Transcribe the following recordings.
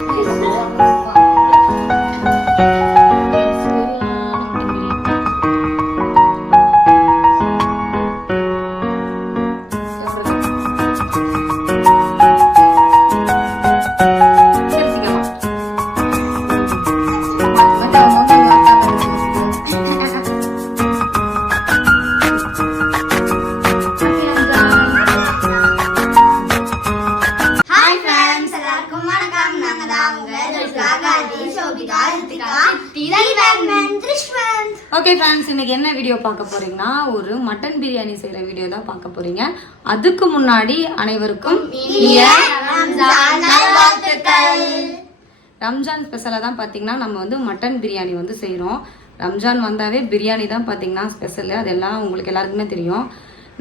为什么？பார்க்க போறீங்கன்னா ஒரு மட்டன் பிரியாணி செய்யற வீடியோ தான் பார்க்க போறீங்க. அதுக்கு முன்னாடி அனைவருக்கும் ரம்ஜான் ஸ்பெஷலாக தான் பார்த்தீங்கன்னா நம்ம வந்து மட்டன் பிரியாணி வந்து செய்கிறோம் ரம்ஜான் வந்தாவே பிரியாணி தான் பார்த்தீங்கன்னா ஸ்பெஷல் அதெல்லாம் உங்களுக்கு எல்லாருக்குமே தெரியும்.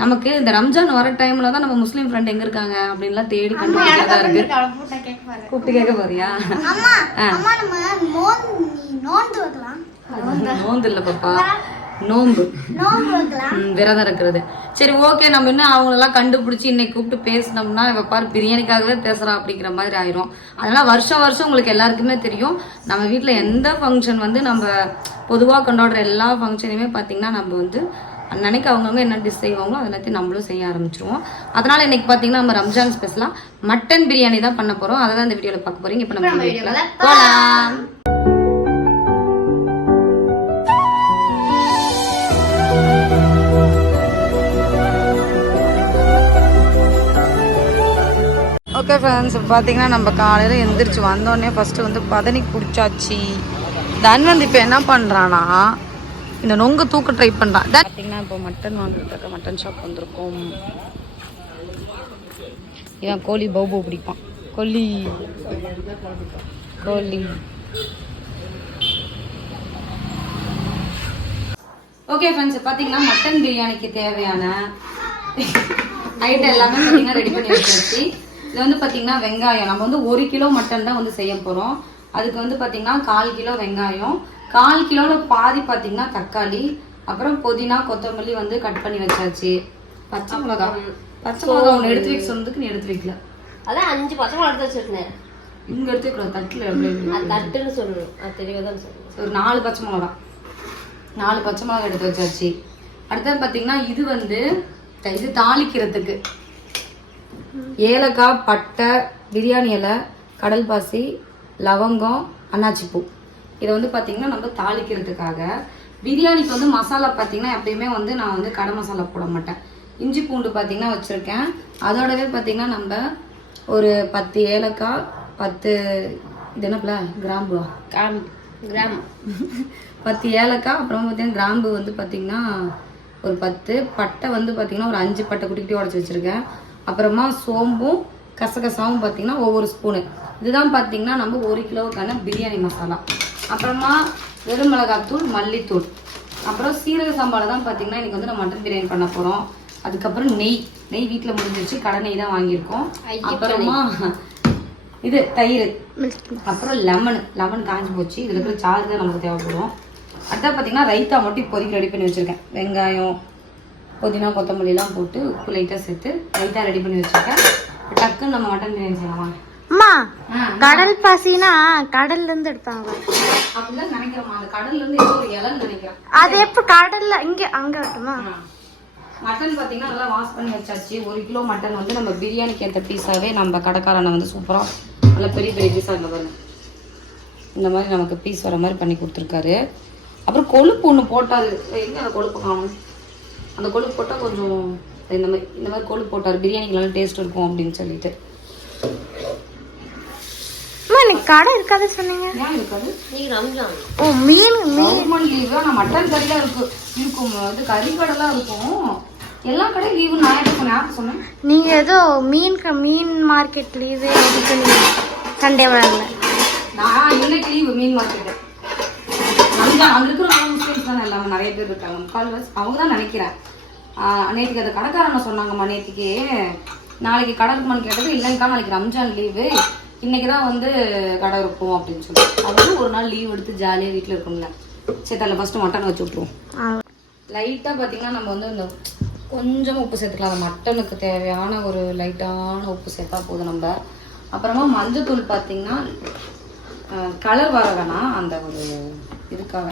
நமக்கு இந்த ரம்ஜான் வர டைம்ல தான் நம்ம முஸ்லீம் ஃப்ரெண்ட் எங்க இருக்காங்க அப்படின்லாம் தேடி கண்டுபிடிச்சதா இருக்கு. கூப்பிட்டு கேட்க போறியா? நோந்து இல்ல பாப்பா. நோம்பு. விரதம் இருக்கிறது. சரி ஓகே நம்ம இன்னும் அவங்களெல்லாம் கண்டுபிடிச்சி இன்னைக்கு கூப்பிட்டு பேசினோம்னா இவ பாரு பிரியாணிக்காகவே பேசுறா அப்படிங்கிற மாதிரி ஆயிரும். அதனால வருஷம் வருஷம் உங்களுக்கு எல்லாருக்குமே தெரியும். நம்ம வீட்ல எந்த ஃபங்க்ஷன் வந்து நம்ம பொதுவாக கொண்டாடுற எல்லா ஃபங்க்ஷனையுமே பார்த்தீங்கன்னா நம்ம வந்து அன்னன்னைக்கு அவங்கவுங்க என்ன டிஷ் செய்வாங்களோ அதை எல்லாத்தையும் நம்மளும் செய்ய ஆரம்பிச்சிருவோம். அதனால இன்னைக்கு பார்த்தீங்கன்னா நம்ம ரம்ஜான் ஸ்பெஷலாக மட்டன் பிரியாணி தான் பண்ண போறோம். அதை தான் இந்த வீடியோவில் பார்க்க போறீங்க. இப்போ நம்ம போகலாம் ஓகே ஃப்ரெண்ட்ஸ் பார்த்தீங்கன்னா நம்ம காலையில் எந்திரிச்சு வந்தோடனே ஃபஸ்ட்டு வந்து பதனி குடிச்சாச்சு. தன் வந்து இப்போ என்ன பண்ணுறான்னா இந்த நொங்கு தூக்க ட்ரை பண்ணுறான் பார்த்தீங்கன்னா இப்போ மட்டன் வாங்குறதுக்கு மட்டன் ஷாப் வந்திருக்கோம். இவன் கோழி பௌபோ பிடிப்பான். கோழி. கோழி. ஓகே ஃப்ரெண்ட்ஸ் பார்த்தீங்கன்னா மட்டன் பிரியாணிக்கு தேவையான ஐட்டம் எல்லாமே பார்த்தீங்கன்னா ரெடி பண்ணி வச்சாச்சு. இது வந்து பார்த்தீங்கன்னா வெங்காயம். நம்ம வந்து ஒரு கிலோ மட்டன் தான் வந்து செய்ய போகிறோம் அதுக்கு வந்து பார்த்தீங்கன்னா கால் கிலோ வெங்காயம். கால் கிலோவில் பாதி பார்த்தீங்கன்னா தக்காளி. அப்புறம் புதினா கொத்தமல்லி வந்து கட் பண்ணி வச்சாச்சு. பச்சை மிளகா. பச்சை மிளகா ஒன்று எடுத்து வைக்க சொன்னதுக்கு நீ எடுத்து வைக்கல. அதான் அஞ்சு பசங்க எடுத்து வச்சிருந்தேன் இங்கே எடுத்து வைக்கிறோம் தட்டில் அது தட்டுன்னு சொல்லணும். அது தெளிவாதான் சொல்லணும். ஒரு நாலு பச்சை மிளகா. நாலு பச்சை மிளகா எடுத்து வச்சாச்சு. அடுத்தது பார்த்தீங்கன்னா இது வந்து இது தாளிக்கிறதுக்கு. ஏலக்காய் பட்டை பிரியாணி இலை கடல் பாசி லவங்கம் அன்னாச்சிப்பூ இதை வந்து பார்த்தீங்கன்னா நம்ம தாளிக்கிறதுக்காக. பிரியாணிக்கு வந்து மசாலா பார்த்தீங்கன்னா எப்பயுமே வந்து நான் வந்து கடை மசாலா போட மாட்டேன். இஞ்சி பூண்டு பார்த்தீங்கன்னா வச்சுருக்கேன். அதோடவே பார்த்தீங்கன்னா நம்ம ஒரு பத்து ஏலக்காய் பத்து இது என்னப்புல கிராம்புவா? Gram gram. பத்து ஏலக்காய் அப்புறம் பார்த்தீங்கன்னா கிராம்பு வந்து பார்த்தீங்கன்னா ஒரு பத்து பட்டை வந்து பார்த்தீங்கன்னா ஒரு அஞ்சு பட்டை குட்டி குட்டி உடச்சி வச்சுருக்கேன். அப்புறமா சோம்பும் கசகசாவும் பார்த்தீங்கன்னா ஒவ்வொரு ஸ்பூனு இதுதான் பார்த்தீங்கன்னா நம்ம ஒரு கிலோவுக்கான பிரியாணி மசாலா. அப்புறமா வெறும் மிளகாத்தூள் மல்லித்தூள். அப்புறம் சீரக சம்பாவில் தான் பார்த்தீங்கன்னா இன்னைக்கு வந்து நம்ம மட்டன் பிரியாணி பண்ண போகிறோம் அதுக்கப்புறம் நெய். நெய் வீட்டில் முடிஞ்சிருச்சு. கடை நெய் தான் வாங்கியிருக்கோம். அப்புறமா இது தயிர். அப்புறம் லெமன். லெமன் காஞ்சி போச்சு. இதில் இருக்கிற சாறு தான் நமக்கு தேவைப்படும். அடுத்தா பார்த்தீங்கன்னா ரைத்தா மட்டும் இப்போதைக்கு ரெடி பண்ணி வச்சுருக்கேன். வெங்காயம் புதினா கொத்தமல்லிலாம் போட்டு உப்பு லைட்டாக சேர்த்து ரைத்தா ரெடி பண்ணி வச்சுருக்கேன். டக்குன்னு நம்ம மட்டன் பிரியாணி செய்யலாம் அம்மா கடல் பாசினா கடல்ல இருந்து எடுப்பாங்க அப்படிதான் நினைக்கிறோமா அந்த கடல்ல இருந்து ஏதோ ஒரு இலைன்னு நினைக்கிறேன். அது எப்ப கடல்ல இங்க அங்க வரட்டுமா? மட்டன் பார்த்தீங்கன்னா நல்லா வாஷ் பண்ணி வச்சாச்சு. ஒரு கிலோ மட்டன் வந்து நம்ம பிரியாணிக்கு ஏற்ற பீஸாவே நம்ம கடைக்காரனை வந்து சூப்பராக நல்லா பெரிய பெரிய பீஸாக இருந்த பாருங்க. இந்த மாதிரி நமக்கு பீஸ் வர மாதிரி பண்ணி கொடுத்துருக்காரு. அப்புறம் கொழுப்பு ஒன்று போட்டாரு. எங்கே அந்த கொழுப்பு காணும்? அந்த கொழுப்பு போட்டால் கொஞ்சம் இந்த மாதிரி இந்த மாதிரி கொழுப்பு போட்டார். பிரியாணிக்கு நல்லா டேஸ்ட் இருக்கும் அப்படின்னு சொல்லிட்டு. கடை இருக்காது சொன்னீங்க. ஏன் இருக்காது? ரம்ஜான். ஓ மீன் கவர்மெண்ட் லீவு ஆனால் மட்டன் கறிலாம் இருக்கு. இருக்கும். இது கறி கடைலாம் இருக்கும். எல்லா கடையும் லீவு நான் சொன்னேன்? யாருக்கு சொன்னேன்? நீங்க ஏதோ மீன் க- மீன் மார்க்கெட் லீவு எதுக்கு நீங்க சண்டே வரல நான் இன்னைக்கு லீவு மீன் மார்க்கெட்டு ரம்ஜான் அங்க இருக்கிற நம்ம இல்லாமல் நிறைய பேர் இருக்காங்க. முக்கால்வாசி அவங்க தான் நினைக்கிறேன். ஆஹ் நேத்துக்கு கடைக்காரங்க சொன்னாங்கம்மா நேற்றுக்கு நாளைக்கு கடை இருக்குமான்னு கேட்டது இல்லைங்கக்கா நாளைக்கு ரம்ஜான் லீவு. இன்னைக்கு தான் வந்து கடை இருக்கும் அப்படின்னு சொல்லி. அவரும் ஒரு நாள் லீவ் எடுத்து ஜாலியாக வீட்டில் இருக்கும்ல சரி தலை ஃபஸ்ட்டு மட்டன் வச்சு விட்ருவோம் லைட்டாக பார்த்தீங்கன்னா நம்ம வந்து இந்த கொஞ்சம் உப்பு சேர்த்துக்கலாம். அந்த மட்டனுக்கு தேவையான ஒரு லைட்டான உப்பு சேர்த்தா போதும் நம்ம. அப்புறமா மஞ்சத்தூள் பார்த்தீங்கன்னா கலர் வர வேணாம். அந்த ஒரு இதுக்காக.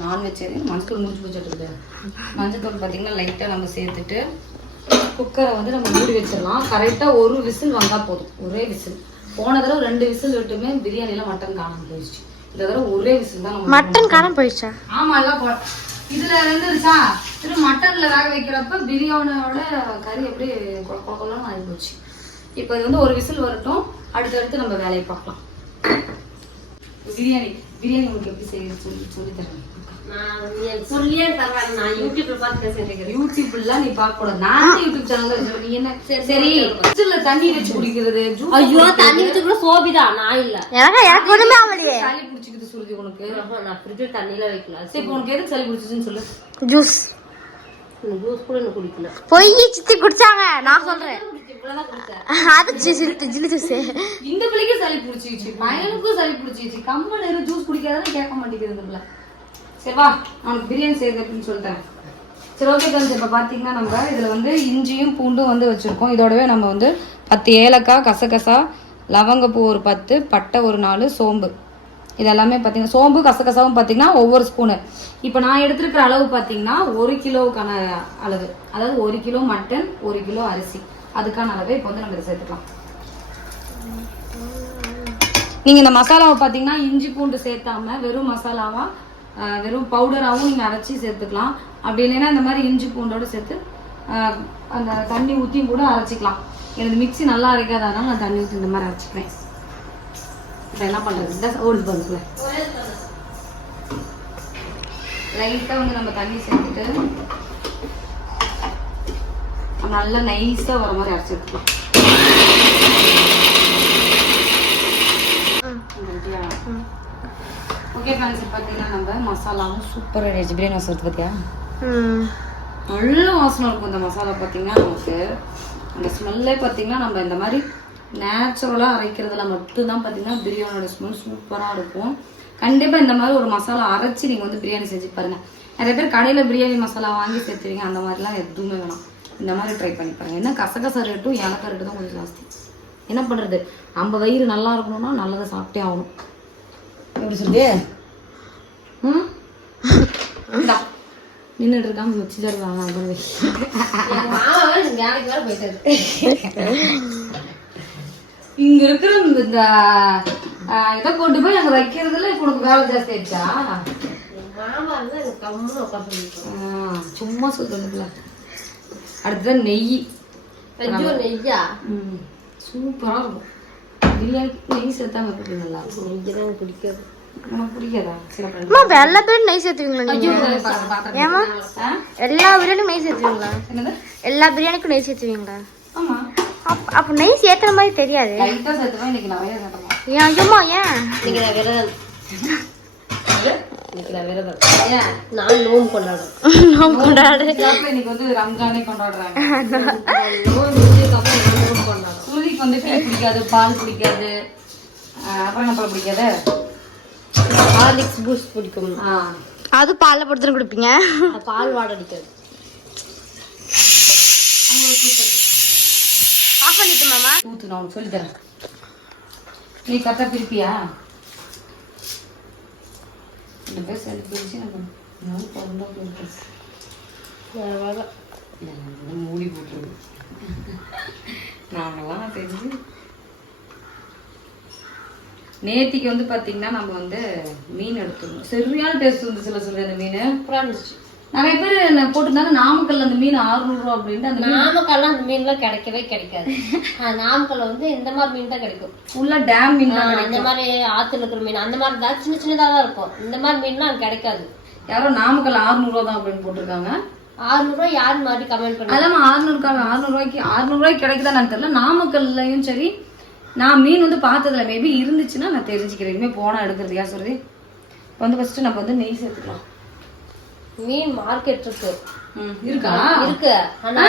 நான் வெஜிடேரியன் மஞ்சத்தூள் முடிச்சு வச்சுட்டு மஞ்சத்தூள் பார்த்தீங்கன்னா லைட்டாக நம்ம சேர்த்துட்டு குக்கரை வந்து நம்ம மூடி வச்சிடலாம். கரெக்டாக ஒரு விசில் வந்தால் போதும். ஒரே விசில். போன தடவை ரெண்டு விசில் விட்டுமே பிரியாணியில் மட்டன் காணாம போயிடுச்சு. இந்த தடவை ஒரே விசில் தான் நம்ம மட்டன் காணாம போயிடுச்சா? ஆமா எல்லாம் போ இதுல இருந்துருச்சா திரு மட்டன்ல வேக வைக்கிறப்ப பிரியாணியோட கறி எப்படி கொல கொல கொலன்னு ஆகி போச்சு. இப்போ இது வந்து ஒரு விசில் வரட்டும். அடுத்தடுத்து நம்ம வேலையை பார்க்கலாம். பிரியாணி பிரியாணி உங்களுக்கு எப்படி செய்ய சொல்லி சொல்லி தரேன். நான் நீ சொல்லியே தரேன் நான் யூடியூப்ல பார்த்து பேசிட்டு யூடியூப்ல நீ பார்க்க கூடாது நான் யூடியூப் வச்சிருக்கேன். நீ என்ன? சரி ஃப்ரிட்ஜ்ல தண்ணி வச்சு குடிக்கிறது ஐயோ தண்ணி வச்சு கூட சோபிதா நான் இல்ல. எனக்கு எனக்கு ஒண்ணுமே ஆகலையே. சளி பிடிச்சிக்கிட்டு சொல்லுது உனக்கு. ஆஹா, நான் ஃப்ரிட்ஜில் தண்ணியில வைக்கல. சரி உனக்கு சளி பிடிச்சிச்சுன்னு சொல்லு. ஜூஸ் ஜூஸ் கூட இன்னும் குடிக்கல. பொய் சித்தி குடிச்சாங்க. நான் சொல்றேன். இவ்வளவுதான் குடிச்சேன். அது ஜில்லு ஜூஸ் இந்த பிள்ளைக்கு சளி பிடிச்சிச்சு பையனுக்கும் சளி பிடிச்சிச்சு கம்மன் ஜூஸ் குடிக்காதானே கேட்க மாட்டேங்குது இந்த பிள்ளை. சரி வா. அவனுக்கு பிரியாணி செய்யுது அப்படின்னு சொல்லிட்டேன். சரி ஓகே ஃப்ரெண்ட்ஸ் இப்போ பார்த்தீங்கன்னா நம்ம இதில் வந்து இஞ்சியும் பூண்டும் வந்து வச்சுருக்கோம். இதோடவே நம்ம வந்து பத்து ஏலக்காய் கசகசா லவங்கப்பூ ஒரு பத்து பட்டை ஒரு நாலு சோம்பு. இது எல்லாமே பார்த்தீங்கன்னா சோம்பு கசகசாவும் பார்த்தீங்கன்னா ஒவ்வொரு ஸ்பூனு இப்போ நான் எடுத்துருக்கிற அளவு பார்த்தீங்கன்னா ஒரு கிலோவுக்கான அளவு. அதாவது ஒரு கிலோ மட்டன் ஒரு கிலோ அரிசி. அதுக்கான அளவை இப்போ வந்து நம்ம இதை சேர்த்துக்கலாம். நீங்கள் இந்த மசாலாவை பார்த்தீங்கன்னா இஞ்சி பூண்டு சேர்த்தாம வெறும் மசாலாவாக வெறும் பவுடராகவும் நீங்கள் அரைச்சி சேர்த்துக்கலாம். அப்படி இல்லைன்னா இந்த மாதிரி இஞ்சி பூண்டோடு சேர்த்து அந்த தண்ணி ஊற்றியும் கூட அரைச்சிக்கலாம். எனக்கு மிக்சி நல்லா அரைக்காதனால நான் தண்ணி ஊற்றி இந்த மாதிரி அரைச்சிக்கிறேன். இப்போ என்ன பண்ணுறது இந்த ஓடுது லைட்டாக வந்து நம்ம தண்ணி சேர்த்துட்டு நல்லா நைஸாக வர மாதிரி அரைச்சி எடுத்துக்கலாம். ஓகே ஃப்ரெண்ட்ஸ் பார்த்தீங்கன்னா நம்ம மசாலாவும் சூப்பராக ரெடி பிரியாணி மசாலா பார்த்தியா நல்ல வாசனை இருக்கும் இந்த மசாலா பார்த்தீங்கன்னா நமக்கு. அந்த ஸ்மெல்லே பார்த்தீங்கன்னா நம்ம இந்த மாதிரி நேச்சுரலாக அரைக்கிறதுல மட்டும்தான் பார்த்தீங்கன்னா பிரியாணியோட ஸ்மெல் சூப்பராக இருக்கும். கண்டிப்பாக இந்த மாதிரி ஒரு மசாலா அரைச்சி நீங்கள் வந்து பிரியாணி செஞ்சு பாருங்க. நிறைய பேர் கடையில் பிரியாணி மசாலா வாங்கி சேர்த்துறீங்க அந்த மாதிரிலாம் எதுவுமே வேணாம். இந்த மாதிரி ட்ரை பண்ணி பாருங்க. என்ன கசகசா ரேட்டும் ஏலக்காய் ரேட்டு தான் கொஞ்சம் ஜாஸ்தி. என்ன பண்ணுறது நம்ம வயிறு நல்லா இருக்கணும்னா நல்லதை சாப்பிட்டே ஆகணும். எப்படி சொல்லுது ம்? நின்றுட்டு இருக்காம வச்சு தருவாங்க அப்புறம் எங்க மாமா வேற வேலைக்கு வேற போயிட்டாரு இங்க இருக்கிற இந்த இதை கொண்டு போய் அங்க வைக்கிறதுல இப்போ உனக்கு வேலை ஜாஸ்தி ஆயிடுச்சா? சும்மா சொல்றதுல. அடுத்தது நெய். நெய்யா? ம், சூப்பரா இருக்கும். பிரியாணிக்கு நெய் சேர்த்தா எப்படி நல்லா இருக்கும். நெய்யை தான் எனக்கு பிடிக்காது. உனக்கு பிடிக்காதா? சில பேர் அம்மா வெள்ளை பிரியாணி நெய் சேர்த்துவீங்களா ஏமா? எல்லா பிரியாணிக்கும் நெய் சேர்த்துவீங்களா? என்னது? எல்லா பிரியாணிக்கும் நெய் சேர்த்துவீங்களா? ஆமா. அப்ப அப்ப நெய் சேர்த்துற மாதிரி தெரியாது. இன்னைக்கு நிறைய ஏன் ஐயோமா ஏன்? விரதம். நான் நோம்பு கொண்டாடுறேன். நான் கொண்டாடு. இதாப்புல இன்னைக்கு வந்து ரம்ஜானே கொண்டாடுறாங்க. நோம்பு முடிஞ்சதுக்கு அப்புறம் நான் நோம்பு கொண்டாடுறேன் சுருதிக்கு வந்து டீ பிடிக்காது பால் பிடிக்காது அப்புறம் பிடிக்காது? ஹார்லிக்ஸ் பூஸ்ட் பிடிக்கும். அது பால்ல போட்டு குடிப்பீங்க? பால் வாடை அடிக்காது. ஆஃப் பண்ணிட்டு மாமா. ஊத்து நான் உனக்கு சொல்லித் தரேன். நீ கரெக்டாக பிரிப்பியா? பிரிச்சு நம்ம பிறந்தா மூடி போட்டுருக்கு நாங்கெல்லாம் தெரிஞ்சு. நேத்திக்கு வந்து பாத்தீங்கன்னா நம்ம வந்து மீன் எடுத்துருந்தோம். சரியான டேஸ்ட் இருந்துச்சுல சொல்லி அந்த மீன். சூப்பரா இருந்துச்சு நிறைய பேர் போட்டிருந்தாங்க நாமக்கல்ல அந்த மீன் 600 ரூபா அப்படின்ட்டு அந்த நாமக்கல்ல அந்த மீன்லாம் கிடைக்கவே கிடைக்காது. நாமக்கல்ல வந்து இந்த மாதிரி மீன் தான் கிடைக்கும். ஃபுல்லா டேம் மீன் அந்த மாதிரி ஆத்துல இருக்கிற மீன் அந்த மாதிரி தான் சின்ன சின்னதா தான் இருக்கும். இந்த மாதிரி மீன்லாம் கிடைக்காது. யாரோ நாமக்கல் 600 ரூபா தான் அப்படின்னு போட்டிருக்காங்க. ஆறுநூறு ரூபாய் யார் மாதிரி கமெண்ட் பண்ணி அதெல்லாம் ஆறுநூறுக்கா அறுநூறுவாய்க்கு அறுநூறுவாய்க்கு கிடைக்குதா எனக்கு தெரியல. நாமக்கல்லையும் சரி நான் மீன் வந்து பார்த்ததுல மேபி இருந்துச்சுன்னா நான் தெரிஞ்சுக்கிறேன். இனிமேல் போனால் எடுக்கிறது. யார் சொல்றது? இப்போ வந்து ஃபர்ஸ்ட் நம்ம வந்து நெய் சேர்த்துக்கலாம். மீன் மார்க்கெட் இருக்கு. ம் இருக்கா? இருக்கு. ஆனா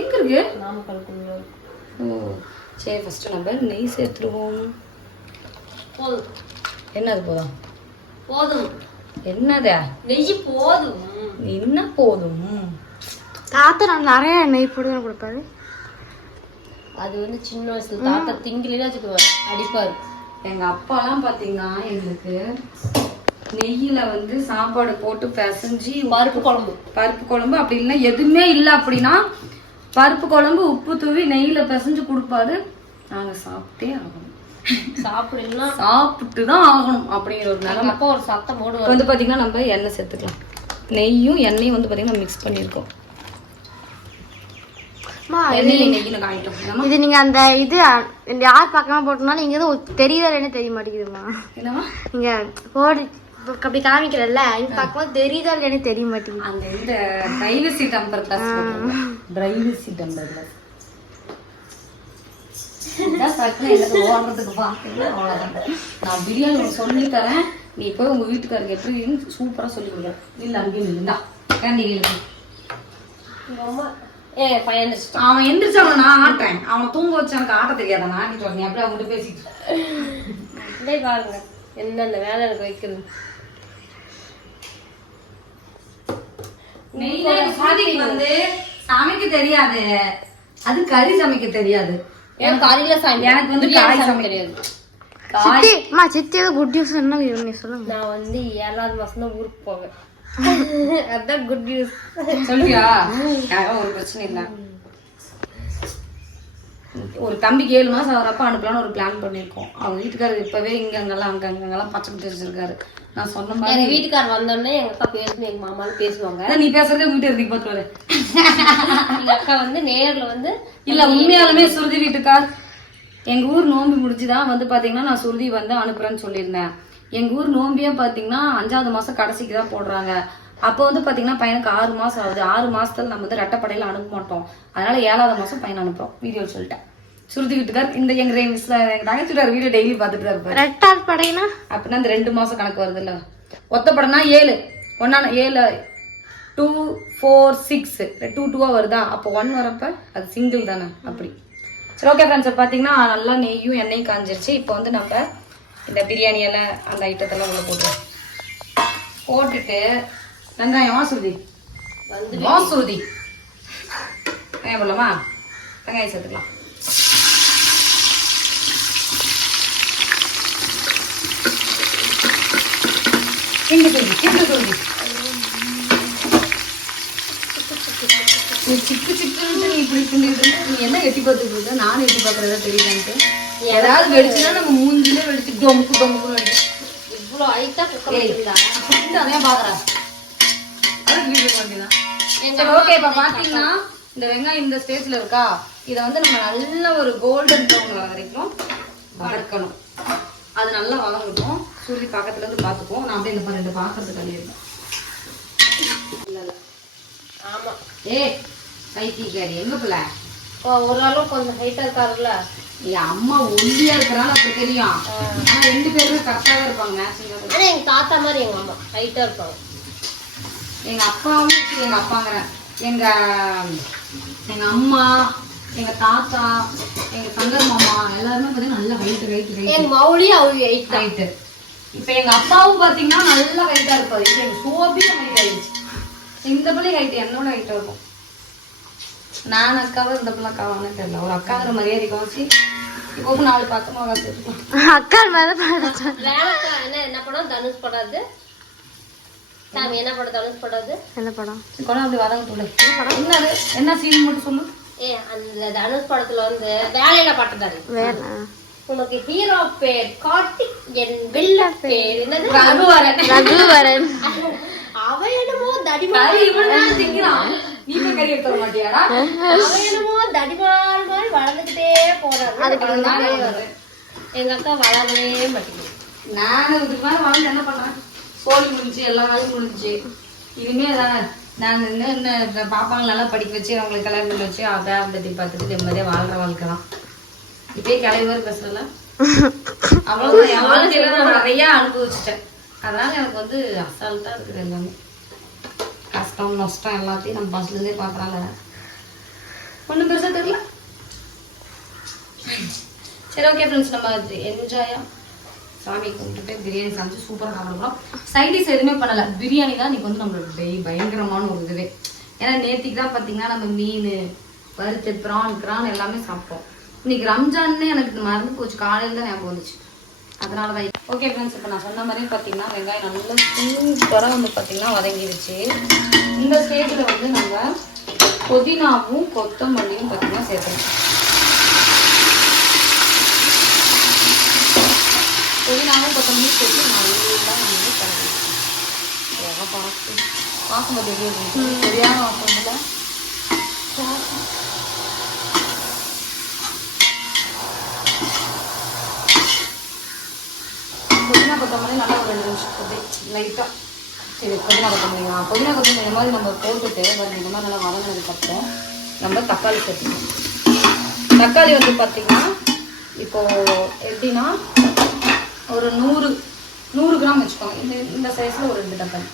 எங்க இருக்கு? நாமக்கலுக்குள்ள ஓ சரி ஃபர்ஸ்ட் நம்ம நெய் சேர்த்துருவோம். போதும். என்னது போதும்? போதும். என்னது? நெய் போதும். என்ன போதும்? தாத்தா நான் நிறைய நெய் போட்டு தான் கொடுப்பாரு. அது வந்து சின்ன வயசுல தாத்தா திங்கிலாம் வச்சுக்குவேன் அடிப்பாரு. எங்க அப்பாலாம் பாத்தீங்கன்னா எங்களுக்கு நெய்யில வந்து சாப்பாடு போட்டு பிசைஞ்சு பருப்பு குழம்பு. பருப்பு குழம்பு அப்படி இல்லைன்னா எதுவுமே இல்லை அப்படின்னா பருப்பு குழம்பு உப்பு தூவி நெய்யில பிசைஞ்சு கொடுப்பாரு. நாங்க சாப்பிட்டே ஆகணும். சாப்பிடலாம். சாப்பிட்டு தான் ஆகணும் அப்படிங்கிற ஒரு நிலைமை. அப்பா ஒரு சத்தம் போடுவார். வந்து பாத்தீங்கன்னா நம்ம எண்ணெய் சேர்த்துக்கலாம். நெய்யும் எண்ணெயும் வந்து பாத்தீங்கன்னா மிக்ஸ் பண்ணியிருக்கோம். இது நீங்க அந்த இது யார் பார்க்காம போட்டனால நீங்க எதுவும் தெரியல தெரிய மாட்டேங்குதுமா என்னம்மா? நீங்க போடு அப்படி காமிக்கிறல்ல இங்க பார்க்கும்போது தெரியுதா இல்லைன்னு தெரிய மாட்டேங்குது. அந்த இந்த privacy temper glass privacy temper glass ஓடுறதுக்கு நான் பிரியாணி உனக்கு சொல்லி தரேன். நீ போய் உங்க வீட்டுக்காரருக்கு எப்படி சூப்பரா சொல்லி கொடுக்குற இல்ல அங்கேயும் எங்க அம்மா ஏ பையன். அவன் எந்திரிச்சவன நான் ஆட்டுறேன். அவனை தூங்க வச்சு எனக்கு ஆட்ட தெரியாத? நான் நீ அப்படியே அவங்ககிட்ட பேசிட்டு பாருங்க. என்னென்ன வேலை எனக்கு வைக்கிறது. சுருதிக்கு வந்து சமைக்க தெரியாது. அது கறி சமைக்க தெரியாது. எனக்கு காலையில சாயந்தரம் எனக்கு வந்து பிரியாணி காய் சமைக்க சமைக்க. தெரியாது. சித்தி அம்மா சித்தி ஏதோ குட் நியூஸ் என்ன நீ சொல்லுங்க. நான் வந்து ஏழாவது மாசம் தான் ஊருக்கு போவேன். அதான் குட் நியூஸ் யாரும் ஒரு பிரச்சனை இல்ல. ஒரு தம்பிக்கு ஏழு மாசம் ஆகிறப்ப அனுப்பலாம்னு ஒரு பிளான் பண்ணியிருக்கோம். அவங்க வீட்டுக்காரர் இப்பவே இங்க அங்கெல்லாம் அங்க அங்கெல்லாம் பச்சை குத்தி வச்சிருக்காரு நான் சொன்ன மாதிரி எங்க வீட்டுக்கார் வந்தோடனே எங்க அக்கா பேசணும் எங்க மாமாவும் பேசுவாங்க. நீ பேசுறதே வீட்டு இருக்கு பார்த்து எங்க அக்கா வந்து நேர்ல வந்து இல்ல உண்மையாலுமே சுருதி வீட்டுக்கார். எங்க ஊர் நோம்பி முடிஞ்சுதான் வந்து பாத்தீங்கன்னா நான் சுருதி வந்து அனுப்புறேன்னு சொல்லியிருந்தேன். எங்க ஊர் நோம்பியா பாத்தீங்கன்னா அஞ்சாவது மாசம் கடைசிக்கு தான் போடுறாங்க. அப்போ வந்து பாத்தீங்கன்னா பையனுக்கு ஆறு மாசம் ஆகுது. ஆறு மாசத்துல நம்ம வந்து ரெட்டப்படையில அனுப்ப மாட்டோம். அதனால ஏழாவது மாசம் பையன் அனுப்புறோம். வீடியோ சொல்லிட்டேன். சுருதி வீட்டுக்கார் இந்த எங்க எங்க தங்கச்சிட்டார் வீடியோ டெய்லி பார்த்துட்டு தான் இருப்பாரு. ரெட்டால் படையினா அப்படின்னா இந்த ரெண்டு மாசம் கணக்கு வருது இல்ல ஒத்தப்படம்னா ஏழு. ஒன்னா ஏழு டூ ஃபோர் சிக்ஸ் டூ டூவா வருதா? அப்போ ஒன் வரப்ப அது சிங்கிள் தானே? அப்படி. சரி ஓகே ஃப்ரெண்ட்ஸ் பார்த்தீங்கன்னா நல்லா நெய்யும் எண்ணெயும் காஞ்சிருச்சு. இப்போ வந்து நம்ம இந்த பிரியாணி எல்லாம் அந்த ஐட்டத்தெல்லாம் உள்ள போட்டுருவோம். போட்டுட்டு வெங்காயம் வாசுருதி. வாசுருதி. வெங்காயம் போடலாமா? வெங்காயம் சேர்த்துக்கலாம். சொல்லி எங்க சொல்லி. நீ சிக்கு சிக்குன்னு நீ இப்படி இருந்த, நீ என்ன எட்டி பார்த்துட்டு இருக்க நானும் எட்டி பார்க்கறதா தெரியுதான்ட்டு. ஏதாவது வெடிச்சுன்னா நம்ம மூஞ்சிலே வெடிச்சு டொமுக்கு டொமுக்குன்னு வெடிச்சு. இவ்வளோ ஹைட்டா குக்கர் அப்படின்ட்டு அதையும் பார்க்கறேன். வேண்டியதான். சரி, இப்ப பாத்தீங்கன்னா, இந்த வெங்காயம் இந்த ஸ்டேஜ்ல இருக்கா? இத வந்து நம்ம நல்ல ஒரு கோல்டன் ப்ரௌன் வரைக்கும் வதக்கணும். அது நல்லா வதங்கட்டும். சுருதி பக்கத்துல இருந்து பாத்துப்போம் நான் அப்படியே இந்த பாரு, இந்த பாத்திரத்தை கழுவிடுறேன் இல்ல இல்ல ஆமா. ஏ பைத்தியக்காரி எங்க பிள்ளை? ஒரு அளவு கொஞ்சம் ஹைட்டா இருக்காருல்ல? என் அம்மா ஒல்லியா இருக்கிறனால அப்படி தெரியும். ஆனா ரெண்டு பேருமே கரெக்டா தான் இருப்பாங்க மேட்சிங்கா ஆனா எங்க தாத்தா மாதிரி எங்க அம்மா. ஹைட்டா இருப்பாங்க. எங்க அப்பாவும் எங்க அப்பாங்கிறேன் எங்க எங்க அம்மா எங்க தாத்தா எங்க சங்கர் மாமா எல்லாருமே பாத்தீங்கன்னா நல்ல ஹைட் ஹைட் ஹைட் எங்க மௌலி அவங்க ஹைட் தான். ஹைட் இப்ப எங்க அப்பாவும் பாத்தீங்கன்னா நல்ல ஹைட்டா இருப்பாரு. இப்ப எங்க சோபியும் ஹைட் ஆயிடுச்சு. இந்த பிள்ளை ஹைட் என்னோட ஹைட்டா இருக்கும். நான் அக்காவா இந்த பிள்ளை அக்காவானே தெரியல. ஒரு அக்காங்கிற மரியாதை காமிச்சு இப்போ நாலு பக்கமாக வச்சிருக்கோம் அக்கா மேல என்ன படம்? தனுஷ் படாது சாமி என்ன படம் தனுஷ் படாது என்ன படம்? குழந்தை அப்படி வதங்க என்னது என்ன சீன் மட்டும் சொல்லு. ஏ அந்த தனுஷ் படத்துல வந்து வேலையில பட்டதாரு உனக்கு ஹீரோ பேர் கார்த்திக் என் வில்ல பேர். என்னது? ரகுவரன். ரகுவரன். அவன் என்னமோ தடிமா கறி இவன்தான் திங்கிறான். நீ போய் கறி எடுத்து வர மாட்டியாடா? அவன் என்னமோ தடிமால் மாதிரி வளர்ந்துக்கிட்டே வரும். எங்க அக்கா வளரவே மாட்டேங்குது. நானு இதுக்கு மேல வளர்ந்து என்ன பண்றேன்? கோழி முடிஞ்சு எல்லா வேலையும் முடிஞ்சு. இனிமே அதான் நான் இன்னும் என்ன பாப்பாங்களை நல்லா படிக்க வச்சு அவங்களுக்கு கல்யாணம் பண்ணி வச்சு அதை பத்தி பார்த்துட்டு நிம்மதியாக வாழ்ற வாழ்க்கை தான். இப்பயே கிளம்பி வர பேசல அவ்வளவுதான் என் வாழ்க்கையில நான் நிறைய அனுபவிச்சிட்டேன். அதனால எனக்கு வந்து அசால்ட்டா இருக்குது எல்லாமே. கஷ்டம் நஷ்டம் எல்லாத்தையும் நம்ம பஸ்ல இருந்தே பார்க்கறாங்க ஒண்ணும் பெருசா தெரியல? சரி ஓகே ஃப்ரெண்ட்ஸ் நம்ம என்ஜாயா சாமி கும்பிட்டுட்டு பிரியாணி சமைச்சு சூப்பராக சாப்பிடுறோம் சைடிஸ் எதுவுமே பண்ணல. பிரியாணி தான் இன்னைக்கு வந்து நம்மளோட டெய் பயங்கரமான ஒரு இதுவே. ஏன்னா நேத்திக்கு தான் பார்த்தீங்கன்னா நம்ம மீன் வறுத்து பிரான் கிரான் எல்லாமே சாப்பிட்டோம். இன்னைக்கு ரம்ஜான்னு எனக்கு மறந்து போச்சு. காலையில் தான் ஞாபகம் வந்துச்சு. அதனால தான் ஓகே ஃப்ரெண்ட்ஸ் இப்போ நான் சொன்ன மாதிரி பார்த்தீங்கன்னா வெங்காயம் நல்லா சூப்பராக வந்து பார்த்தீங்கன்னா வதங்கிடுச்சு இந்த ஸ்டேஜில் வந்து நம்ம புதினாவும் கொத்தமல்லியும் பார்த்தீங்கன்னா சேர்க்கணும் புதினாவும் கொத்தமல்லியும் சேர்த்து நல்லா நம்ம வந்து கலக்கணும் எவ்வளோ பார்த்து பாசமதி எப்படி இருக்கு? சரியான வாசம் புதினா கொத்தமல்லி நல்லா ஒரு ரெண்டு நிமிஷம் அப்படியே லைட்டாக சரி புதினா கொத்தமல்லி புதினா கொத்தமல்லி இந்த மாதிரி நம்ம போட்டுட்டு பாருங்க இந்த மாதிரி நல்லா வதங்கினதுக்கப்புறம் நம்ம தக்காளி சேர்த்துக்கணும் தக்காளி வந்து பார்த்திங்கன்னா இப்போது எப்படின்னா ஒரு நூறு நூறு கிராம் வச்சுக்கோங்க. இந்த இந்த சைஸில் ஒரு ரெண்டு தக்காளி.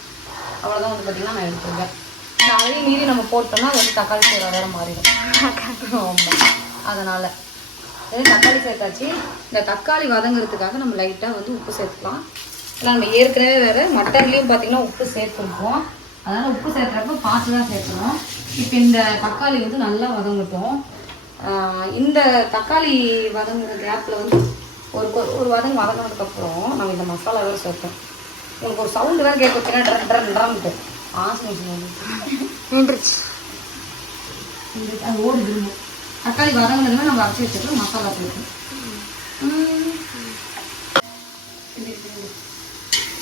அவ்வளோதான் வந்து பார்த்திங்கன்னா நான் எடுத்துருக்கேன். இந்த அதையும் மீறி நம்ம போட்டோம்னா அது வந்து தக்காளி சோறு வேறு மாறிடும். ஆமாம் அதனால் இது தக்காளி சேர்த்தாச்சு. இந்த தக்காளி வதங்குறதுக்காக நம்ம லைட்டாக வந்து உப்பு சேர்த்துக்கலாம். இல்லை நம்ம ஏற்கனவே வேறு மட்டன்லேயும் பார்த்தீங்கன்னா உப்பு சேர்த்துருக்கோம். அதனால் உப்பு சேர்த்துறப்ப பார்த்து தான் சேர்க்கணும். இப்போ இந்த தக்காளி வந்து நல்லா வதங்கட்டும். இந்த தக்காளி வதங்குற கேப்பில் வந்து ஒரு ஒரு வதங்க வதங்கினதுக்கப்புறம் நம்ம இந்த மசாலா வேறு சேர்த்தோம். உங்களுக்கு ஒரு சவுண்டு வேறு கேட்க வச்சுன்னா ட்ரன் ட்ரன் ட்ரன்ட்டு ஆசை நின்றுச்சு. அது ஓடி திரும்பும் தக்காளி வதங்கினதுமே நம்ம அரைச்சி வச்சுட்டு மசாலா இது.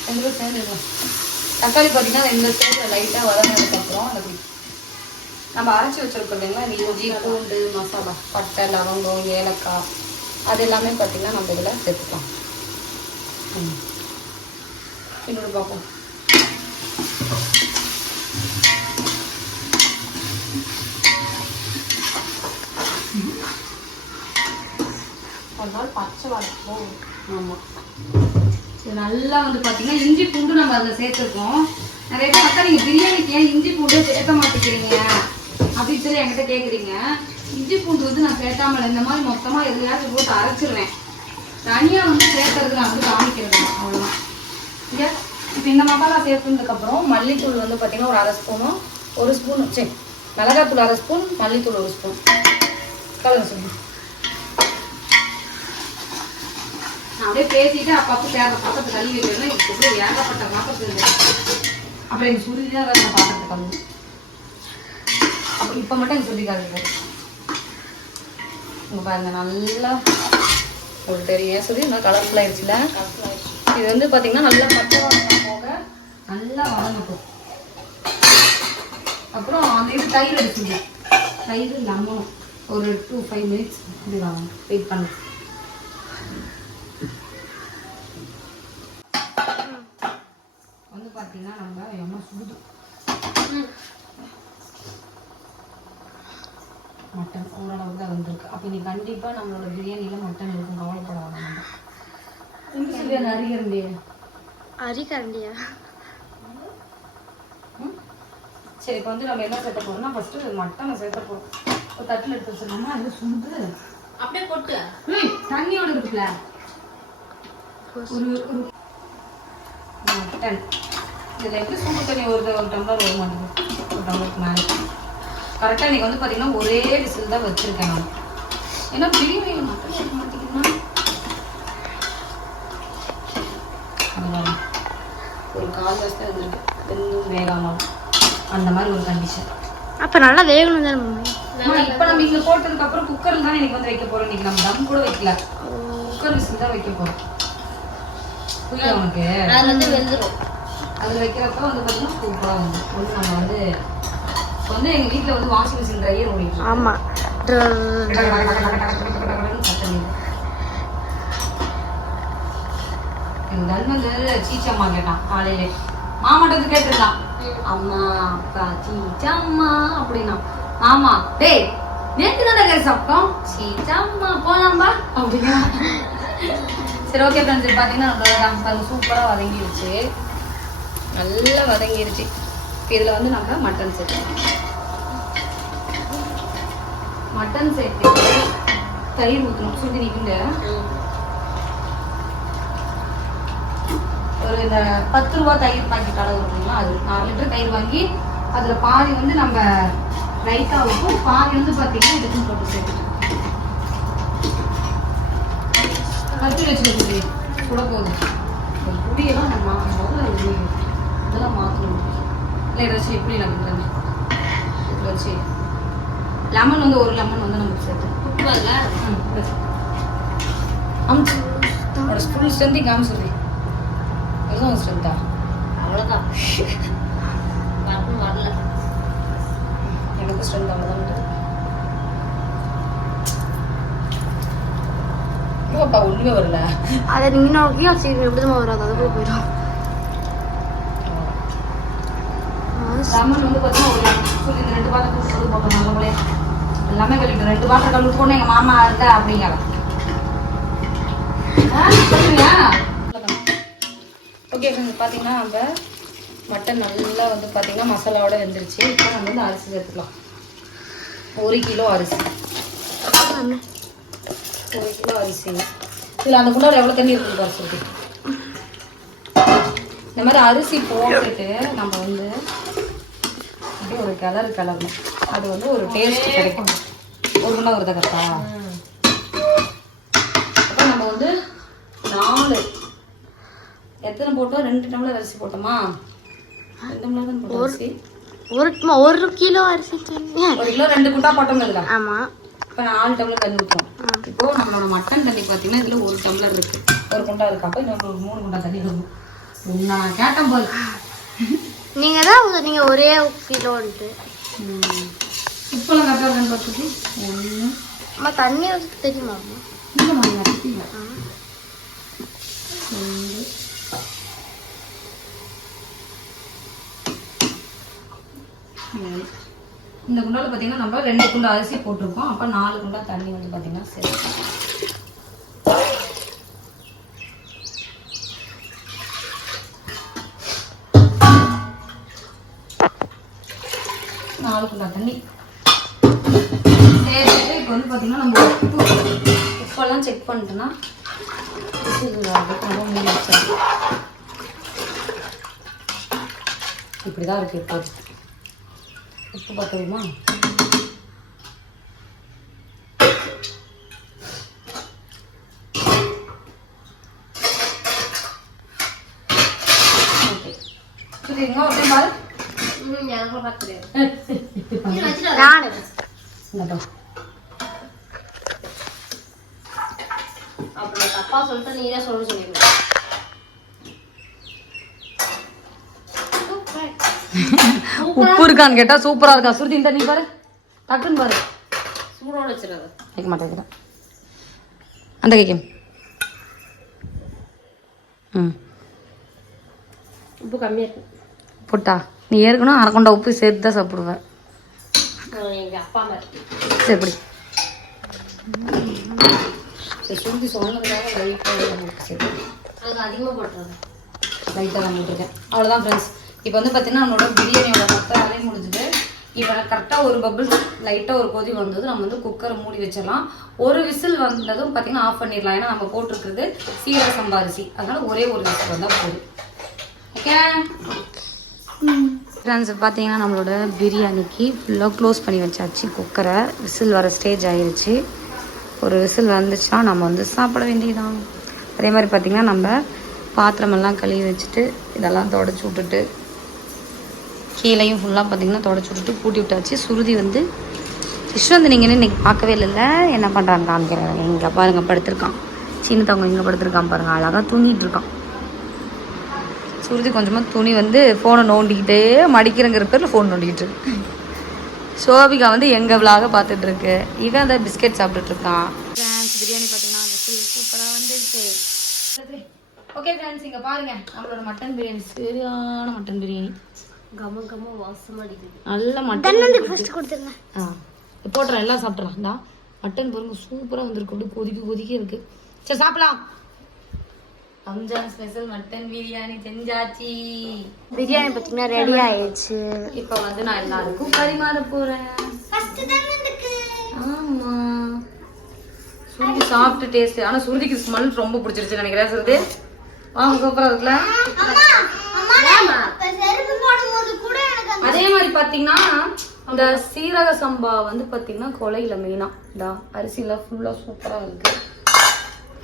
ரெண்டு சேர்ந்து. தக்காளி பார்த்தீங்கன்னா இந்த ஸ்டேஜில் லைட்டாக வதங்கினதுக்கப்புறம் அது நம்ம அரைச்சி வச்சிருக்கோம் இல்லைங்களா இஞ்சி பூண்டு மசாலா பட்டை லவங்கம் ஏலக்காய். அது எல்லாமே பார்த்தீங்கன்னா நம்ம இதில் சேர்த்துக்கலாம். இன்னொரு பார்ப்போம். ஒரு நாள் பச்சை வாடை போகும் ஆமாம் இது நல்லா வந்து பார்த்தீங்கன்னா இஞ்சி பூண்டு நம்ம அதில் சேர்த்துருக்கோம். நிறைய பேர் அக்கா நீங்கள் பிரியாணிக்கு ஏன் இஞ்சி பூண்டு சேர்க்க மாட்டேங்கிறீங்க? அப்படின்னு சொல்லி என்கிட்ட கேட்குறீங்க இஞ்சி பூண்டு வந்து நான் சேர்த்தாமல் இந்த மாதிரி மொத்தமாக எதுலையாச்சும் போட்டு அரைச்சிருவேன். தனியாக வந்து சேர்க்கறது நான் வந்து காமிக்கிறது இல்லை. அவ்வளோதான் இங்க இப்போ இந்த மசாலா சேர்த்ததுக்கப்புறம் மல்லித்தூள் வந்து பார்த்தீங்கன்னா ஒரு அரை ஸ்பூனும் ஒரு ஸ்பூன் சரி மிளகாத்தூள் அரை ஸ்பூன் மல்லித்தூள் ஒரு ஸ்பூன். கலங்க சொல்லுங்க. நான் அப்படியே பேசிட்டு அப்பப்போ தேவை பக்கத்து தள்ளி வைக்கிறேன் இப்போ ஏகப்பட்ட பாத்திரத்து அப்புறம் எனக்கு சுருதி தான் வேறு பாத்திரத்துக்கு வந்து அப்போ இப்போ மட்டும் எனக்கு சுருதிக்காது இங்கே பாருங்கள் நல்லா ஒரு பெரிய சொல்லி நல்லா கலர்ஃபுல் ஆயிடுச்சுல. இது வந்து பார்த்தீங்கன்னா நல்லா பச்சை வாசனை போக நல்லா வதங்கட்டும் அப்புறம் அந்த இது தயிர் எடுத்துங்க தயிர் லெமனும் ஒரு டூ ஃபைவ் மினிட்ஸ் இது வெயிட் பண்ணு வந்து பார்த்தீங்கன்னா நம்ம எண்ணெய் சுடுது மட்டன் ஓரளவுக்கு தான் வந்திருக்கு அப்போ நீ கண்டிப்பாக நம்மளோட பிரியாணியில் மட்டன் இருக்கும். கவலைப்படாத நம்ம. இங்கே சொல்லி அறிகிறே அரிக்கண்டியா சரி இப்போ வந்து நம்ம என்ன சேர்த்த போறோம்னா ஃபஸ்ட்டு மட்டனை சேர்த்த போகிறோம் ஒரு தட்டில் எடுத்து வச்சிடலாமா? அது சுடுது அப்படியே கொட்டு. ம், தண்ணியோட இருக்குல்ல ஒரு ஒரு மட்டன் இதில் எப்படி சூடு தண்ணி ஒரு ஒரு டம்ளர் வர மாட்டேங்குது ஒரு டம்ளருக்கு மேலே. கரெக்டாக இன்னைக்கு வந்து பார்த்தீங்கன்னா ஒரே விசில் தான் வச்சுருக்கேன் நான். ஏன்னா பிரியாணி மட்டன். ஒரு கால் வருஷம் இருந்திருக்கு வெந்தும் வேகாமல் அந்த மாதிரி ஒரு கண்டிஷன் அப்ப நல்லா வேகணும் தானே மம்மி இப்போ நம்ம இங்க போட்டதுக்கு அப்புறம் குக்கர்ல தான் எனக்கு வந்து வைக்க போறோம். இன்னைக்கு நம்ம தம் கூட வைக்கல. குக்கர் விசில் தான் வைக்க போறோம். புரியுதா உனக்கு? அது வந்து வெந்துடும் அதுல வைக்கிறப்ப வந்து பார்த்தீங்கன்னா சூப்பரா வந்து. ஒன்று நம்ம வந்து இப்ப வந்து எங்க வீட்ல வந்து வாஷிங் மிஷின் ட்ரையர் ஓடிட்டு இருக்கு. ஆமா சீச்சம்மா கேட்டான் காலையில. மாமாட்டது கேட்டுருந்தான். அம்மா அக்கா சீச்சம்மா அப்படின்னா. மாமா டேய் நேற்று தான் கறி சாப்பிட்டோம் சீச்சம்மா போலாம்பா அப்படின்னா. சரி ஓகே ஃப்ரெண்ட்ஸ் பார்த்தீங்கன்னா நம்மளோட சூப்பராக வதங்கிருச்சு. நல்லா வதங்கிடுச்சு இப்போ இதில் வந்து நம்ம மட்டன் சேர்த்துக்கலாம். மட்டன் சேர்த்து தயிர் ஊற்றணும் சுற்றி நிற்குங்க ஒரு இந்த பத்து ரூபா தயிர் பாக்கெட் அளவு இருக்குங்களா அது நாலு லிட்டர் தயிர் வாங்கி அதில் பாதி வந்து நம்ம ரைத்தாவுக்கும் பாதி வந்து பார்த்தீங்கன்னா இதுக்கும் போட்டு சேர்த்துக்கணும் கத்தி வச்சுக்கோங்க கூட சுட போகுது இந்த புளியெல்லாம் நம்ம மாற்றும் போது இதெல்லாம் மாற்றணும் இல்லை ஏதாச்சும் எப்படி நம்புறது இதில் வச்சு லெமன் வந்து ஒரு லெமன் வந்து நமக்கு சேர்த்து அமுச்சு. அவனோட ஃபுல் ஸ்ட்ரென்த்தை காமிச்சிருது அதுதான் உன் ஸ்ட்ரென்த்தா அவ்வளவுதான். வரணும் வரல. எனக்கு ஸ்ட்ரென்த் அவ்வளோதான் அப்பா வரல? அதை நீங்க நோக்கியும் அது சீக்கிரம் எப்படி தான் வராது? அது போய் போயிடும். லெமன் வந்து பார்த்தீங்கன்னா ஒரு இந்த ரெண்டு பாத்திரம் போட்டோம் நல்லபடியே எல்லாமே கழிட்டு ரெண்டு வாரம் கழுவி போன எங்கள் மாமா இருக்கா அப்படிங்கிற ஓகே பார்த்தீங்கன்னா நம்ம மட்டன் நல்லா வந்து பார்த்தீங்கன்னா மசாலாவோட வெந்துருச்சு. இப்போ நம்ம வந்து அரிசி சேர்த்துக்கலாம். ஒரு கிலோ அரிசி. ஒரு கிலோ அரிசி. இதில் அந்த குண்டாவில் எவ்வளோ தண்ணி இருக்குது பாரு சொல்லி இந்த மாதிரி அரிசி போட்டுட்டு நம்ம வந்து அப்படியே ஒரு கலர் கலரணும் அது வந்து ஒரு டேஸ்ட் கிடைக்கும். ஒரு குண்டா ஒரு தகத்தா அப்போ நம்ம வந்து நாலு. எத்தனை போட்டோம்? ரெண்டு டம்ளர் அரிசி போட்டோமா? ரெண்டு டம்ளர் தான் போட்டோம் அரிசி? ஒரு ஒரு கிலோ அரிசி ஒரு கிலோ ரெண்டு குண்டா போட்டோம் இதில்? ஆமா. இப்போ நாலு டம்ளர் தண்ணி ஊற்றோம் இப்போ நம்மளோட மட்டன் தண்ணி பார்த்தீங்கன்னா இதில் ஒரு டம்ளர் இருக்கு. ஒரு குண்டா இருக்கு? அப்போ இன்னொரு ஒரு மூணு குண்டா தண்ணி இருக்கும் நான் கேட்டேன் போல். நீங்க தான் நீங்க ஒரே கிலோன்ட்டு. இப்போலாம் கரெக்டாக ரெண்டு ஒன்று அம்மா தண்ணி ஊத்த தெரியுமா அம்மா? இல்லை ரெண்டு. இந்த குண்டாவில் பார்த்தீங்கன்னா நம்ம ரெண்டு குண்டா அரிசி போட்டிருக்கோம். அப்போ நாலு குண்டா தண்ணி வந்து பார்த்தீங்கன்னா சரி நாலு குண்டா தண்ணி சேர்த்துட்டு இப்போ வந்து பார்த்தீங்கன்னா நம்ம உப்பு. உப்பெல்லாம் செக் பண்ணிட்டோன்னா நம்ம மூடி வச்சிடலாம். இப்படி தான் இருக்குது இப்போ. உப்பு பார்த்துருமா ஓகே. சரிங்க ஒரு மாதிரி பாரு ம், எனக்கு பார்த்து தெரியாது நானு இந்தப்பா அப்படி தப்பா சொல்லிட்டு சொல்ல சொல்லிருக்க உப்பு இருக்கான்னு கேட்டா சூப்பரா இருக்கா? சுருதி இந்த நீ பாரு. டக்குன்னு பாரு. சூடோட வச்சிடாத கேட்க மாட்டேங்குது அந்த கேட்கும் ம். உப்பு கம்மியா இருக்கு. போட்டா? நீ ஏற்கனவே அரை கொண்டா உப்பு சேர்த்து தான் சாப்பிடுவேன் ஆ, எங்க அப்பா மாதிரி சரி எப்படி சுருதி சொன்னதுக்காக லைட்டாக சரி. அதுக்கு அதிகமா போட்டுறாங்க லைட்டாக தான் போட்டிருக்கேன். அவ்வளோதான் ஃப்ரெண்ட்ஸ் இப்போ வந்து பார்த்தீங்கன்னா நம்மளோட பிரியாணியோட மொத்த வேலையும் முடிஞ்சுது. இப்போ கரெக்டாக ஒரு பபிள் லைட்டாக ஒரு கொதி வந்தது நம்ம வந்து குக்கரை மூடி வச்சிடலாம். ஒரு விசில் வந்ததும் பார்த்தீங்கன்னா ஆஃப் பண்ணிடலாம். ஏன்னா நம்ம போட்டிருக்கிறது சீரக சம்பா அரிசி. அதனால ஒரே ஒரு விசில் வந்தால் போதும். ஓகே ஃப்ரெண்ட்ஸ் பார்த்தீங்கன்னா நம்மளோட பிரியாணிக்கு ஃபுல்லாக க்ளோஸ் பண்ணி வச்சாச்சு. குக்கரை விசில் வர ஸ்டேஜ் ஆயிடுச்சு ஒரு விசில் வந்துச்சுன்னா நம்ம வந்து சாப்பிட வேண்டியதான் அதே மாதிரி பார்த்திங்கன்னா நம்ம பாத்திரமெல்லாம் கழுவி வச்சுட்டு இதெல்லாம் தொடச்சி விட்டுட்டு கீழேயும் ஃபுல்லாக பார்த்திங்கன்னா தொடச்சி விட்டுட்டு பூட்டி விட்டாச்சு. சுருதி வந்து விஸ்வந்த் நீங்கள் இன்னைக்கு பார்க்கவே இல்லைல்ல? என்ன பண்ணுறாங்க காமிக்கிறாங்க இங்கே பாருங்க படுத்திருக்கான். சின்னத்தவங்க இங்கே படுத்திருக்கான் பாருங்கள் அழகாக தூங்கிட்டு இருக்கான். சுருதி கொஞ்சமாக துணி வந்து ஃபோனை நோண்டிக்கிட்டே மடிக்கிறங்கிற பேரில் ஃபோன் நோண்டிக்கிட்டு இருக்கு. சோபிகா வந்து எங்கள் விலாக பார்த்துட்டு இருக்கு இவன் அந்த பிஸ்கெட் சாப்பிட்டுட்டு இருக்கான். ஃப்ரான்ஸ் பிரியாணி பார்த்தீங்கன்னா சூப்பராக வந்துருச்சு. ஓகே ஃப்ரெண்ட்ஸ் இங்கே பாருங்க. நம்மளோட மட்டன் பிரியாணி சரியான மட்டன் பிரியாணி கம கம வாசம் அடிக்குது. நல்ல மட்டன் ஃபர்ஸ்ட் கொடுத்துருங்க. ஆ போட்டுறேன் எல்லாம் சாப்பிட்றேன் இந்தா மட்டன் பாருங்க சூப்பராக வந்திருக்கு. அப்படியே கொதிக்க கொதிக்க இருக்கு. சரி சாப்பிடலாம். ரம்ஜான் ஸ்பெஷல் மட்டன் பிரியாணி செஞ்சாச்சு. பிரியாணி பார்த்தீங்கன்னா ரெடி ஆயிடுச்சு. இப்போ வந்து நான் எல்லாருக்கும் பரிமாற போறேன். ஆமா. சுருதி சாப்பிட்டு டேஸ்ட் ஆனா சுருதிக்கு ஸ்மெல் ரொம்ப பிடிச்சிருச்சு நினைக்கிறேன் சுருதி வாங்க சூப்பரா இருக்குல்ல? அம்மா இப்ப செருப்பு போடும்போது கூட எனக்கு அந்த அதே மாதிரி பாத்தீங்கன்னா அந்த சீரக சம்பா வந்து பாத்தீங்கன்னா கொலையில மெயினா இந்த அரிசிலாம் ஃபுல்லா சூப்பரா இருக்கு.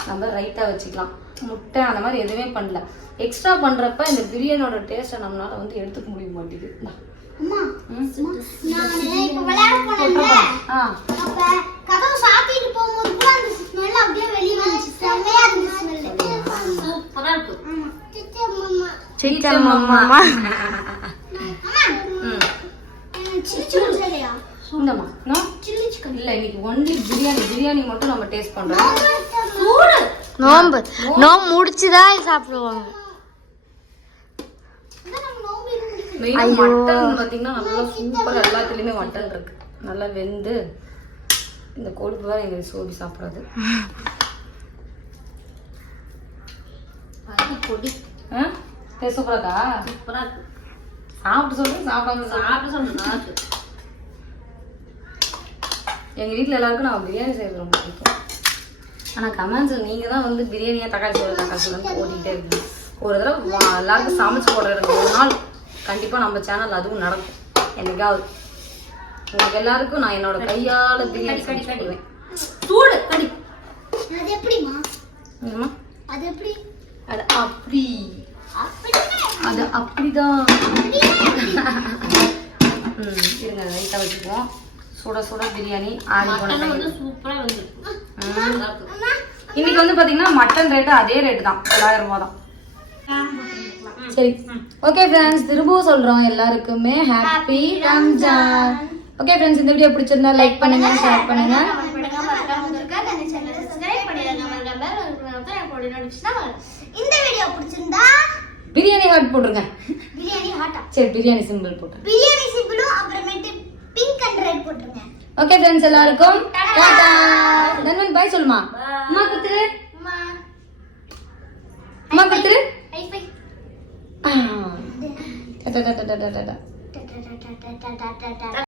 நம்ம ரைட்டாக வச்சுக்கலாம். முட்டை அந்த மாதிரி எதுவுமே பண்ணல. எக்ஸ்ட்ரா பண்ணுறப்ப இந்த பிரியாணியோட டேஸ்ட்டை நம்மளால வந்து எடுத்துக்க முடிய மாட்டேங்குது. சிக்கன் மாமா இந்தம்மா. இல்லை இன்னைக்கு ஒன்லி பிரியாணி. பிரியாணி மட்டும் நம்ம டேஸ்ட் பண்ணுறோம் நோம்பு. நோம்பு முடிச்சுதான் சாப்பிடுவாங்க. மட்டன் பார்த்தீங்கன்னா நல்லா சூப்பராக எல்லாத்துலேயுமே மட்டன் இருக்கு. நல்லா வெந்து இந்த கொழுப்பு வேற எங்களுக்கு சோபி சாப்பிடாது பொடி சூப்பராக்கா சூப்பரா இருக்கு. சாப்பிட்டு சொல்லுங்க சாப்பிடாம சாப்பிட்டு இருக்கு. எங்கள் வீட்டில் எல்லாருக்கும் நான் பிரியாணி செய்கிறது ரொம்ப பிடிக்கும். ஆனால் கமெண்ட்ஸ் நீங்கள் தான் வந்து பிரியாணியாக தக்காளி சோறு தக்காளி சோறுன்னு ஓட்டிகிட்டே இருக்கீங்க. ஒரு தடவை வா- எல்லாருக்கும் சமைச்சு போடுறது ஒரு நாள் கண்டிப்பாக நம்ம சேனல் அதுவும் நடக்கும். என்னைக்காவது. உங்களுக்கு எல்லாருக்கும் நான் என்னோட கையால் பிரியாணி கடி கடிவேன் சூடு கடி. அது எப்படிமா என்னம்மா? அது எப்படி? அது அப்படி. அது அப்படிதான். ம் இருங்க லைட்டாக வச்சுக்குவோம். சுட சுட பிரியாணி ஆடி இன்னைக்கு வந்து பாத்தீங்கன்னா மட்டன் ரேட்டு அதே ரேட்டு தான். தொள்ளாயிரம் ரூபாய் தான். சரி. ஓகே ஃப்ரெண்ட்ஸ் திரும்பவும் சொல்றோம் எல்லாருக்குமே. ஹாப்பி ரம்ஜான் ஓகே ஃப்ரெண்ட்ஸ் இந்த வீடியோ பிடிச்சிருந்தா லைக் பண்ணுங்க ஷேர் பண்ணுங்க. இந்த வீடியோ பிடிச்சிருந்தா பிரியாணி ஹாட் போட்டுருங்க. பிரியாணி ஹாட்டா சரி பிரியாணி சிம்பிள் போட்டு பிரியாணி சிம்பிளும் அப்புறமேட்டு பிங்க் அண்ட் ரெட் போட்டுருங்க. ஓகே ஃப்ரெண்ட்ஸ் எல்லாருக்கும் டாடா நண்பன் பாய் சொல்லுமா. அம்மா குத்துரு. அம்மா. அம்மா குத்துரு. ஹை ஃபை ஆ. டா, டா, டா, டா, டா,